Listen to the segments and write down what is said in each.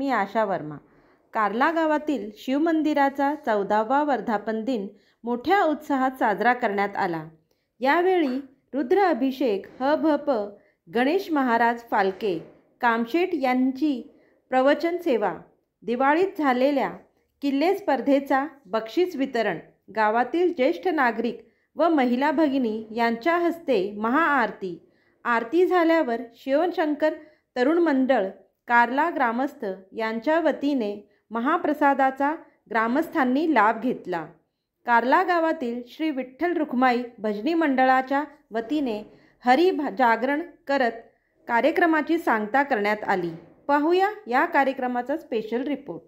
मी आशा वर्मा। कार्ला गावातील शिवमंदिराचा 14वा वर्धापन दिन मोठ्या उत्साहात साजरा करण्यात आला। यावेळी रुद्र अभिषेक ह.भ.प. गणेश महाराज फालके कामशेट यांची प्रवचन सेवा, दिवाळीत झालेल्या किल्ले स्पर्धेचा बक्षीस वितरण, गावातील ज्येष्ठ नागरिक व महिला भगिनी यांच्या हस्ते महाआरती, आरती झाल्यावर शिवशंकर तरुण मंडळ कार्ला ग्रामस्थ यांच्या वतीने महाप्रसादाचा ग्रामस्थांनी लाभ घेतला। कार्ला गावातील श्री विठ्ठल रुक्माई भजनी मंडळाच्या वतीने हरी जागरण करत कार्यक्रमाची सांगता करण्यात आली। पाहूया या कार्यक्रमाचा स्पेशल रिपोर्ट।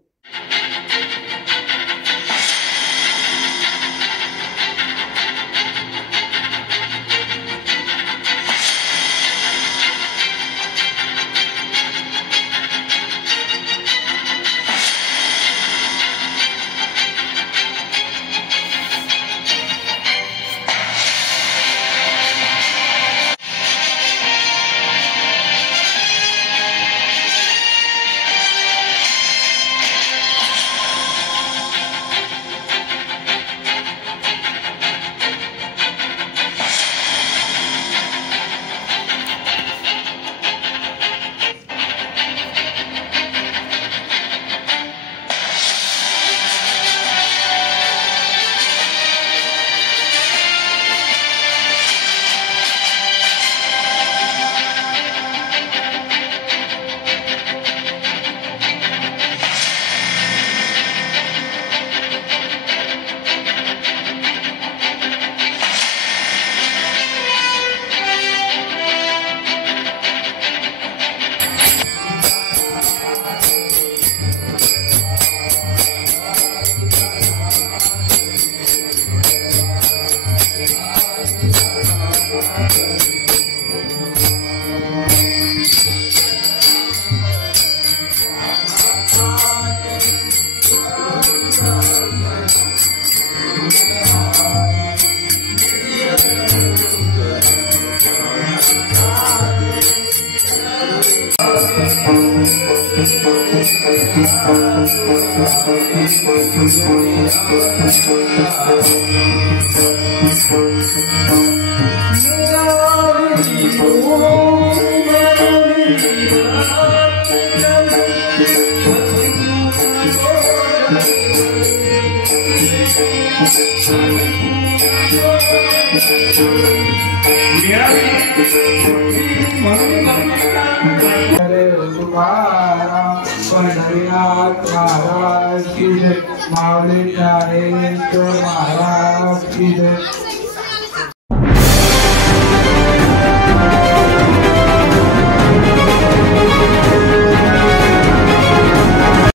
पंढरीनाथ महाराज की जय, माऊली ज्ञानेश्वर महाराज की जय।